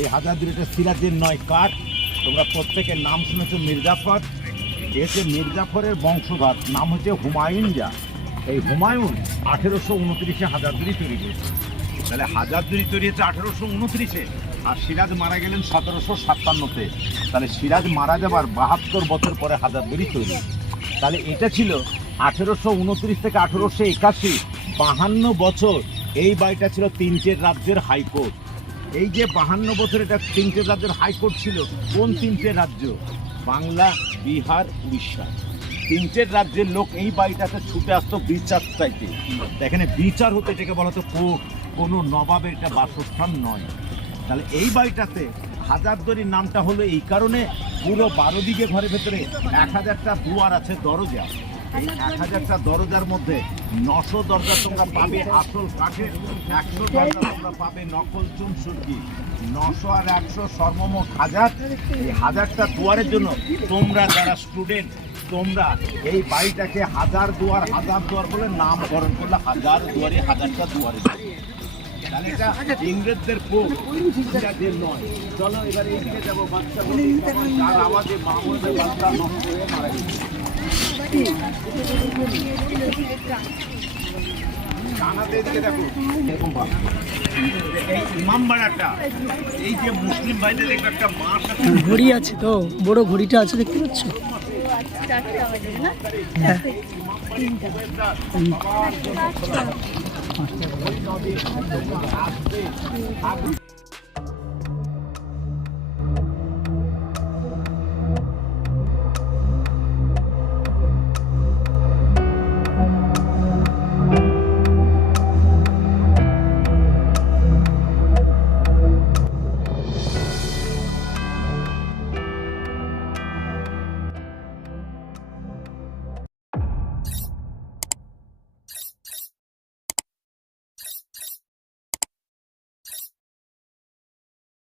এই হাজার হাজারদুয়ারিটা সিরাজের নয়, কাঠ। তোমরা প্রত্যেকের নাম শুনেছো মির্জাফর। এ হচ্ছে মির্জাফরের বংশধর, নাম হচ্ছে হুমায়ুন যা। এই হুমায়ুন আঠেরোশো উনত্রিশে হাজারদুয়ারি তৈরি করেছে তাহলে হাজারদুয়ারি তৈরি হচ্ছে আঠেরোশো উনত্রিশে, আর সিরাজ মারা গেলেন সতেরোশো সাতান্নতে। তাহলে সিরাজ মারা যাবার বাহাত্তর বছর পরে হাজারদুয়ারি তৈরি তাহলে এটা ছিল আঠেরোশো উনত্রিশ থেকে আঠেরোশো একাশি, বাহান্ন বছর। এই বাড়িটা ছিল তিনটের রাজ্যের হাইকোর্ট। এই যে বাহান্ন বছর এটা তিনটে রাজ্যের হাইকোর্ট ছিল, কোন তিনটে রাজ্য? বাংলা, বিহার, উড়িষ্যা। তিনটের রাজ্যের লোক এই বাড়িটাতে ছুটে আসতো বিচার চাইতে। এখানে বিচার হতে এটাকে বলা হতো কোনো নবাবের এটা বাসস্থান নয়। তাহলে এই বাড়িটাতে হাজারদুয়ারির নামটা হলো এই কারণে পুরো বারো দিকে ঘরের ভেতরে এক হাজারটা দুয়ার আছে, দরজা। এই এক হাজারটা দরজার মধ্যে নশো দরজা তোমরা পাবে আসল কাঠের একশো দরজা তোমরা পাবে নকল চুন সুরকি। নশো আর একশো সর্বমোট হাজার। এই হাজারটা দুয়ারের জন্য তোমরা যারা স্টুডেন্ট তোমরা এই বাড়িটাকে হাজার দুয়ার হাজার দুয়ার বলে নামকরণ করলে হাজার দুয়ারে হাজারটা দুয়ারে। তাহলে এটা ইংরেজদের কোপ ইংরেজদের নয়। চলো এবারে এদিকে যাব বাচ্চা যার আওয়াজে মামুদের বাচ্চা নষ্ট হয়ে মারা গেছে। ঘড়ি আছে তো বড় ঘড়িটা আছে দেখতে পাচ্ছ?